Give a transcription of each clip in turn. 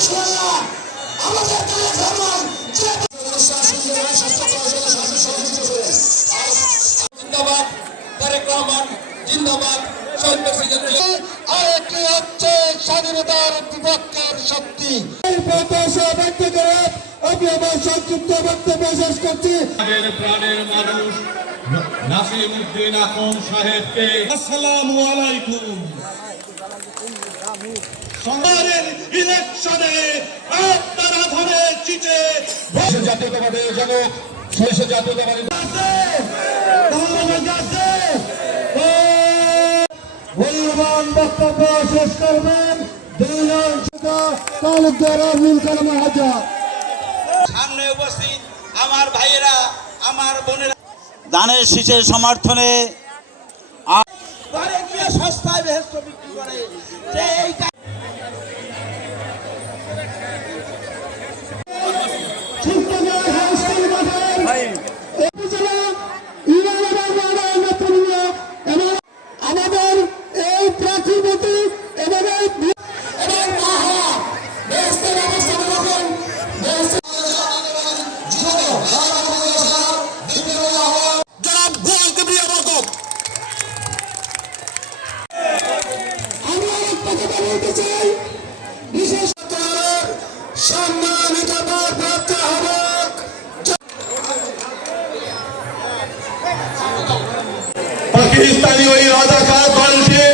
ইনশাআল্লাহ আমাদের তারেক রহমান জিন্দাবাদ, তারেক রহমান জিন্দাবাদ। শহীদ প্রেসিডেন্ট আরেকটি হচ্ছে স্বাধীনতার বিপক্ষের শক্তি। এই প্রত্যাশা ব্যক্ত করে আমি আমার সংক্ষিপ্ত বক্তব্য শেষ করছি। প্রাণের মানুষ নাসিম উদ্দিন আখন্দ সাহেবকে আসসালামু আলাইকুম। সরকারের ইলেকশনে আপনারা ধরে চিঠে জাতীয়তাবাদের জনক শেষ জাতীয়তাবাদী মূল্যবান বক্তব্য শেষ করবেন দুইজন তালুকদার আমিন কালাম হাজার। সামনে উপস্থিত আমার ভাইয়েরা, আমার বোনেরা, ধানের শীষের সমর্থনে সস্তায় বেহেশত বিক্রি করে যে এই আমাদের এই প্রাচীনতি এবং বিশেষ সম্মানিত প্রাপ্ত হবক পাকিস্তানি ওই রাজাকার দলটি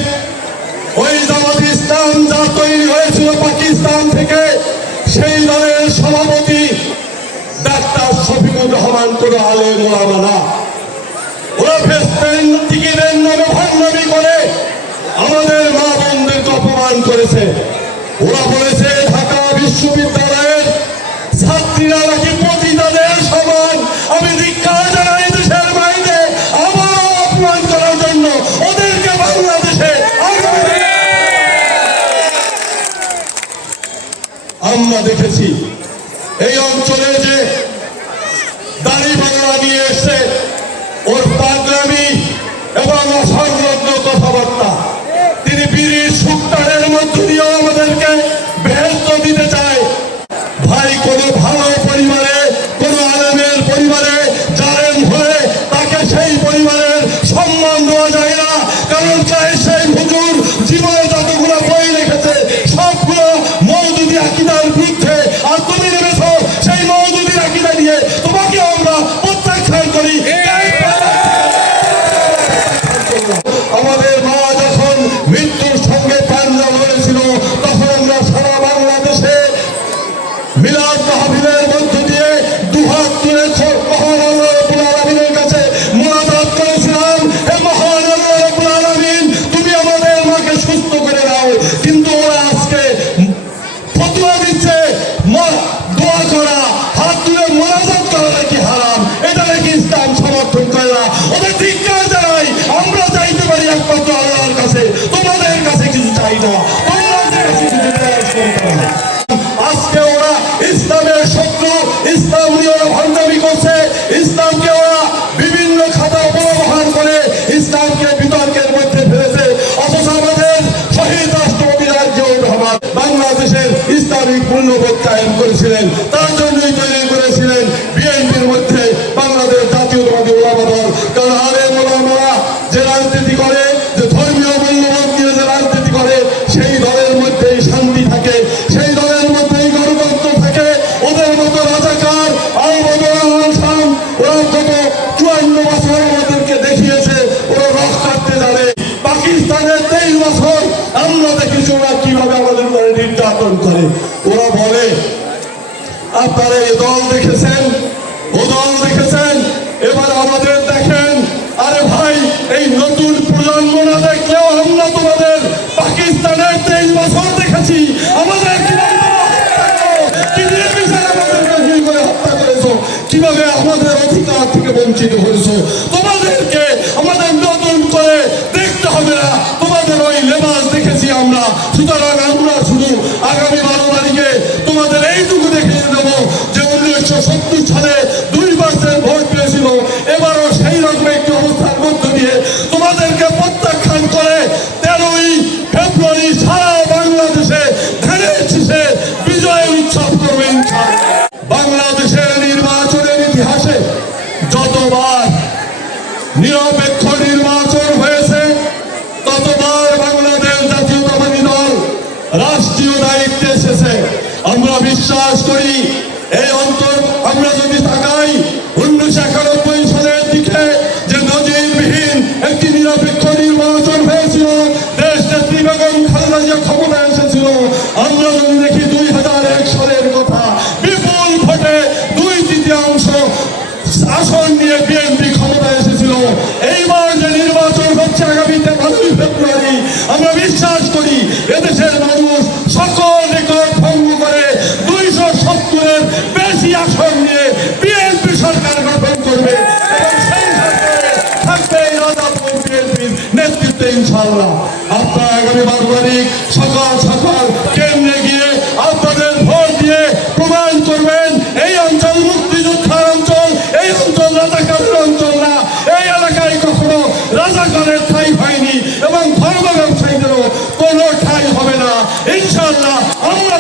ওই জামাত ইসলাম যা তৈরি হয়েছিল পাকিস্তান থেকে, সেই দলের সভাপতি ডাক্তার শফিকুর রহমান কোনো আলেম ওলামা না। ওরা ফেসবেন টিকিটের নামে ভণ্ডামি করে আমাদের মা বোনদেরকে অপমান করেছে। ওরা বলেছে ঢাকা বিশ্ববিদ্যালয়ের ছাত্রীরা নাকি পতিতাদের সমান। আমি ধিক্কার জানাই দেশের বাইরে আবারও অপমান করার জন্য ওদেরকে বাংলাদেশে আমরা দেখেছি। এই অঞ্চলে যে দাড়ি বাংলা নিয়ে এসছে, ওর পাগলামি এবং অসংলগ্ন কথাবার্তা, তিনি বিড়ির সুক্তারের মধ্য দিয়েও আমাদেরকে বেহেশত দিতে চায়। ভাই, কোন ভালো পরিবারে, কোন আলেমের পরিবারে জালেম হয়ে তাকে সেই পরিবারের সম্মান দেওয়া যায় না। কারণ সেই হুজুর জীবনে যতগুলো বই লিখেছে সবগুলো মওদুদি আকীদার বিরুদ্ধে, আর তুমি নেমেছ সেই মওদুদি আকীদা নিয়ে। তোমাকে আমরা প্রত্যাখ্যান করি। আমাদের মা যখন মৃত্যুর সঙ্গে পাঞ্জা লড়েছিল, তখন আমরা সারা বাংলাদেশে মিলাদ মাহফিলের মধ্য দিয়ে দুহাত তুলে মহান আল্লাহ রাব্বুল আলামিনের কাছে মুনাজাত করেছিলাম, হে মহান আল্লাহ রাব্বুল আলামিন, তুমি আমাদের মাকে সুস্থ করে দাও। কিন্তু ওরা আজকে ফতোয়া দিচ্ছে দোয়া করা, হাত তুলে মুনাজাত করা নাকি হারাম, এটা নাকি ইসলাম সমর্থন করে না। ওদের ধিক্কার জানাই। আমরা চাইতে পারি একমাত্র আল্লাহর কাছে, তোমাদের কাছে কিছু চাই না। তোমাদের কাছে কিছু চাই না। আজকে ওরা ইসলামের শত্রু, ইসলাম নিয়ে ওরা ভণ্ডামি করছে, ইসলামকে ওরা বিভিন্ন খাতা অপব্যবহার করে ইসলামকে বিতর্কের মধ্যে ফেলেছে। অথচ আমাদের শহীদ রাষ্ট্রপতি জিয়াউর রহমান বাংলাদেশের ইসলামিক মূল্যবোধ কায়েম করেছিলেন। তার জন্যই তৈরি করেছিলেন বিএনপির মধ্যে বাংলাদেশ জাতীয়তাবাদী ওলামা দল। কারণ আলেম ওলামারা যে রাজনীতি করে, যে ধর্মীয় মূল্যবোধ নিয়ে যে রাজনীতি করে, সেই দলের মধ্যেই শান্তি থাকে, সেই দলের মধ্যেই গণতন্ত্র থাকে। ওদের মতো রাজাকার ওরা গত 54 বছর আমাদেরকে দেখিয়েছে ওরা রক কাটতে জানে। পাকিস্তানের 23 বছর আমরা দেখেছি ওরা কিভাবে আমাদের উপরে নির্যাতন করে। ওরা বলে আপনারা এই দল দেখেছেন, ও দল দেখেছেন, এবার আমাদের দেখেন। আরে ভাই, এই নতুন প্রজন্ম না দেখলেও আমরা তোমাদের পাকিস্তানের 23 বছর দেখেছি। আমাদের কিভাবে আমাদের অধিকার থেকে বঞ্চিত হয়েছে, তোমাদেরকে আমাদের নতুন করে দেখতে হবে না। তোমাদের ওই লেবাস দেখেছি আমরা। সুতরাং আমরা শুধু আগামী 12 তারিখে তোমাদের এইটুকু দেখিয়ে দেবো যে 1970 সালে 2% ভোট পেয়েছিল, এবারও নিরপেক্ষ নির্বাচন হয়েছে, ততবার বাংলাদেশ জাতীয়তাবাদী দল রাষ্ট্রীয় দায়িত্বে এসেছে। আমরা বিশ্বাস করি এই অন্তর আমরা যদি তাকাই 1991 সালের দিকে যে নজিরবিহীন একটি নিরপেক্ষ নির্বাচন হয়েছিল, দেশ নেত্রী বেগম খালেদা জিয়া ক্ষমতায় এসেছিল। আমরা যদি দেখি 2001 সালের কথা, বিপুল ভোটে 2/3 আসন নিয়ে বিএনপি ক্ষমতায় এসেছিল। এইবার যে নির্বাচন হচ্ছে আগামীতে 5ই ফেব্রুয়ারি, আমরা বিশ্বাস করি এদেশের মানুষ সকল রেকর্ড ভঙ্গ করে 270-এর বেশি আসন নিয়ে বিএনপি সরকার গঠন করবে এবং সেই সরকারে থাকবে এই রাজাপুর বিএনপির নেতৃত্বে ইনশাআল্লাহ। আপনারা আগামী 12 তারিখ সকাল সকাল কেন্দ্রে গিয়ে আপনাদের ভোট দিয়ে প্রমাণ করবেন এই অঞ্চল মুক্তিযোদ্ধার অঞ্চল, এই অঞ্চল রাজাকারের অঞ্চল না। এই এলাকায় কখনো রাজাকারের ঠাঁই হয়নি এবং ধর্ম ব্যবসায়ীদেরও কোনো ঠাঁই হবে না ইনশাআল্লাহ। আমরা